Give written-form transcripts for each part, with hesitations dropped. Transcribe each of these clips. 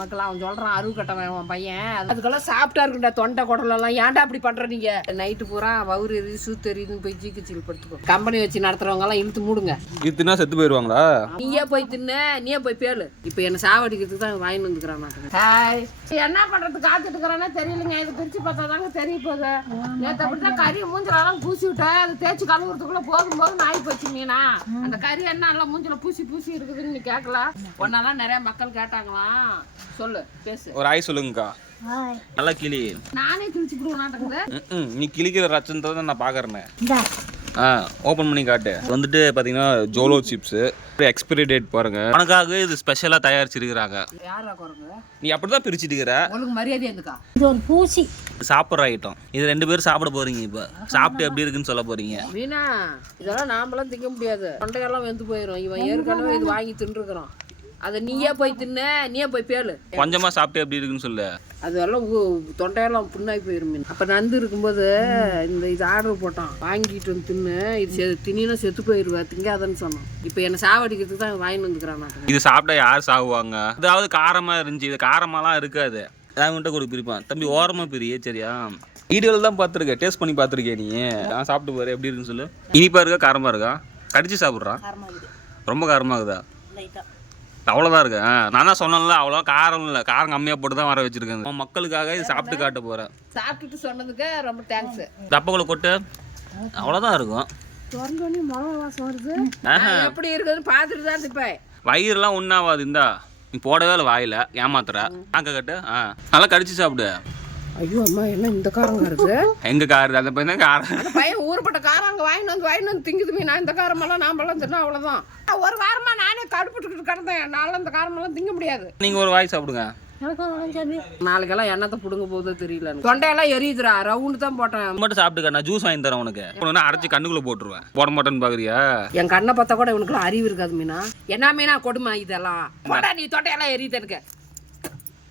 மக்கள் அவன் சொல்றான் அருவு கட்டவன் அவன் பையன் அதுக்கெல்லாம் சாப்பிட்டா இருக்குண்டா தொண்டை குடலெல்லாம் ஏன்டா அப்படி பண்ற நீங்க நைட்டு பூரா வவுறு எரியுது சூத்து எரியுதுன்னு போய் ஜிக்கிச்சில் படுத்துக்கோ கம்பெனி வச்சு நடத்துறவங்க எல்லாம் இழுத்து மூடுங்க இழுத்துனா செத்து போயிருவாங்களா நீயே போய் தின்னு நீயே போய் பேளு இப்ப என்ன சாவடிக்கிறதுக்கு தான் வாங்கிட்டு வந்துக்கிறான் ஹாய் என்ன பண்றது காத்துட்டு இருக்கிறானே தெரியலங்க இது பிரிச்சு பார்த்தா தாங்க தெரிய போகுது நேற்று அப்படிதான் கறி மூஞ்சிலாம் பூசி விட்டேன் அது தேய்ச்சி கழுவுறதுக்குள்ள போகும்போது நாய் போச்சு மீனா அந்த கறி என்ன எல்லாம் மூஞ்சில பூசி பூசி இருக்குதுன்னு நீ கேட்கல ஒன்னாலாம் நிறைய மக்கள் கேட்டாங்களாம் சொல்லு பேசு ஒரு ஆய் சொல்லுங்கக்கா நல்லா கிளி நானே கிழிச்சுக்கிடுவேன் நீ கிளிக்கிற ரச்சத்தை தான் நான் பார்க்குறேன் ஓப்பன் பண்ணி காட்டு வந்துட்டு பார்த்தீங்கன்னா ஜோலோ சிப்ஸு எக்ஸ்பைரி டேட் பாருங்க உனக்காக இது ஸ்பெஷலாக தயாரிச்சிருக்கிறாங்க யாரா குரங்கு நீ அப்படி தான் பிரிச்சுட்டு இருக்கிற உனக்கு மரியாதை இருந்துக்கா இது ஒரு பூசி சாப்பிட்ற ஐட்டம் இது 2 பேரும் சாப்பிட போறீங்க இப்போ சாப்பிட்டு எப்படி இருக்குன்னு சொல்ல போறீங்க வீணா இதெல்லாம் நாமெல்லாம் திங்க முடியாது தொண்டையெல்லாம் வெந்து போயிடும் இவன் ஏற்கனவே இது வாங்கி தின்றுக்கிறான் அதை நீயே போய் தின்னு நீயே போய் பேளு கொஞ்சமா சாப்பிட்டு எப்படி இருக்குன்னு சொல்லு அதெல்லாம் தொண்டையெல்லாம் புண்ணாகி போயிரும் அப்போ நந்து இருக்கும்போது இது ஆர்டர் போட்டான் வாங்கிட்டு வந்து தின்னு இது தின்னா செத்து போயிடுவேன் திங்காதன்னு சொன்னான் இப்போ என்னை சாவடிக்கிறதுக்கு தான் வாங்கிட்டு வந்துக்கிறான் இது சாப்பிட்டா யார் சாகுவாங்க அதாவது காரமா இருந்துச்சு இது காரமாலாம் இருக்காது அவன்கிட்ட கூட பிரிப்பான் தம்பி ஓரமா பிரிய சரியா வீடியோவில் தான் பார்த்துருக்கேன் டேஸ்ட் பண்ணி பார்த்துருக்கேன் நீ நான் சாப்பிட்டு பாரு எப்படி இருக்குன்னு சொல்லு இனிப்பா இருக்கா காரமா இருக்கா கடிச்சு சாப்பிட்றான் ரொம்ப காரமாகுதா அவ்வளோதான் இருக்கு நான் தான் சொன்னேன்ல அவ்வளோ காரம் இல்லை காரம் கம்மியாக போட்டு தான் வர வச்சிருக்கேன் மக்களுக்காக இது சாப்பிட்டு காட்ட போகிறேன் சாப்பிட்டுட்டு சொன்னதுக்கு ரொம்ப தேங்க்ஸ் டப்பக்குள்ள கொட்டு அவ்வளோதான் இருக்கும் திறந்தோடனே மிளகா வாசம் வருது எப்படி இருக்குதுன்னு பார்த்துட்டு தான் இருப்பேன் வயிறுலாம் ஒன்றாவாது இந்தா நீ போடவே இல்லை வாயில் ஏமாத்துற நாக்க கட்டு நல்லா கடிச்சு சாப்பிடு ஐயோ அம்மா என்ன இந்த காரம் வருது எங்க காரு அந்த பையன் காரம் அந்த பையன் ஊருப்பட்ட காரம் அங்கே வாங்கிட்டு வந்து திங்குதுமே நான் இந்த காரமெல்லாம் நாமெல்லாம் தின்னா அவ்வளோதான் ஒரு வாரமா நானே கடுப்புட்டுக்கிட்டு கிடந்தேன் நானும் இந்த காரமெல்லாம் திங்க முடியாது நீங்கள் ஒரு வாய் சாப்பிடுங்க நாளைக்கெல்லாம் என்னத்தை பிடுங்க போதோ தெரியல தொண்டையெல்லாம் எரியுதுரா ரவுண்டு தான் போட்டேன் மட்டும் சாப்பிட்டுக்க நான் ஜூஸ் வாங்கி தரேன் உனக்கு அரைச்சி கண்ணுக்குள்ள போட்டுருவேன் போட மாட்டேன்னு பாக்குறியா என் கண்ணை பார்த்தா கூட இவனுக்குலாம் அறிவு இருக்காது மீனா என்ன மீனா கொடுமை இதெல்லாம் போடா நீ தொண்டையெல்லாம் எரியுது எனக்கு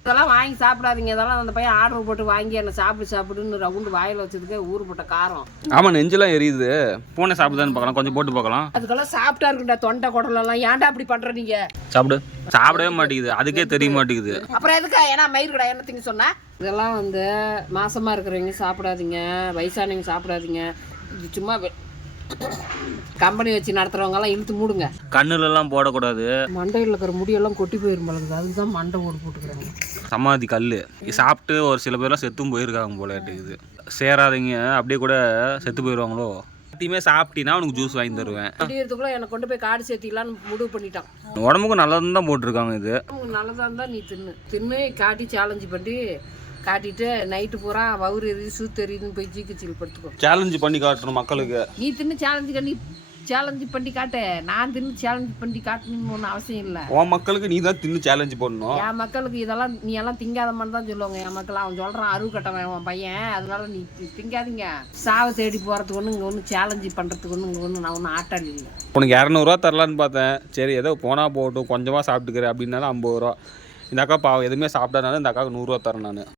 இதெல்லாம் வாங்கி சாப்பிடாதீங்க இதெல்லாம் அந்த பையன் ஆர்டர் போட்டு வாங்கி என்ன சாப்பிடுன்னு ரவுண்டு வாயில் வச்சதுக்கே ஊருப்பட்ட காரம் ஆமா நெஞ்செல்லாம் எரியுது பூனை சாப்பிடுதான்னு பார்க்கலாம் கொஞ்சம் போட்டு பார்க்கலாம் அதுக்கெல்லாம் சாப்பிட்டா இருக்குண்டா தொண்டை குடலெல்லாம் ஏன்டா அப்படி பண்ற நீங்க சாப்பிடு சாப்பிடவே மாட்டேங்குது அதுக்கே தெரிய மாட்டேங்குது அப்புறம் எதுக்கா ஏன்னா மயிர் கடை என்ன திங்க சொன்னா இதெல்லாம் வந்து மாசமா இருக்கிறவங்க சாப்பிடாதீங்க வயசானவங்க சாப்பிடாதீங்க இது சும்மா கம்பெனி வச்சு நடத்துறவங்க எல்லாம் இழுத்து மூடுங்க கண்ணுல எல்லாம் போடக்கூடாது மண்டையில் இருக்கிற முடியெல்லாம் கொட்டி போயிரும் பழகுது அதுதான் மண்டை ஓடு போட்டுக்கிறாங்க சமாதி கல் சாப்பிட்டு ஒரு சில பேர்லாம் செத்தும் போயிருக்காங்க போல இருக்குது சேராதீங்க அப்படியே கூட செத்து போயிடுவாங்களோ எல்லாத்தையுமே சாப்பிட்டீங்கன்னா உனக்கு ஜூஸ் வாங்கி தருவேன் முடியறதுக்குள்ள என்னை கொண்டு போய் காடு சேர்த்திக்கலான்னு முடிவு பண்ணிட்டான் உடம்புக்கு நல்லதுன்னு தான் போட்டிருக்காங்க இது நல்லதா இருந்தா நீ தின்னு காட்டி சேலஞ்சு பண்ணி காட்டிட்டு நைட்டு பூரா வவுறு எரியுது சூத்து எரியுதுன்னு போய் ஜிக்கிச்சில் படுத்துக்கோ சேலஞ்சு பண்ணி காட்டணும் மக்களுக்கு நீ தின்னு சேலஞ்சு பண்ணி காட்டு நான் தின்னு சேலஞ்சு பண்ணி காட்டணும்னு ஒன்றும் அவசியம் இல்லை உன் மக்களுக்கு நீ தான் தின்னு சேலஞ்சு பண்ணணும் என் மக்களுக்கு இதெல்லாம் நீ எல்லாம் திங்காதமான்னு தான் சொல்லுவாங்க என் மக்கள் அவன் சொல்கிறான் அருவு கட்டவன் அவன் பையன் அதனால நீ திங்காதீங்க சாவை தேடி போகிறதுக்கு ஒன்று இங்கே ஒன்றும் சேலஞ்சு பண்ணுறதுக்கு ஒன்று இங்கே ஒன்றும் நான் ஒன்றும் ஆட்டாளி இல்லை உனக்கு 200 தரலான்னு பார்த்தேன் சரி ஏதோ போனால் போகட்டும் கொஞ்சமாக சாப்பிட்டுக்கிறேன் அப்படின்னாலும் 50 ரூபா இந்த அக்கா பாவம் எதுவுமே சாப்பிட்டனால இந்த அக்காவுக்கு 100 தரேன் நான்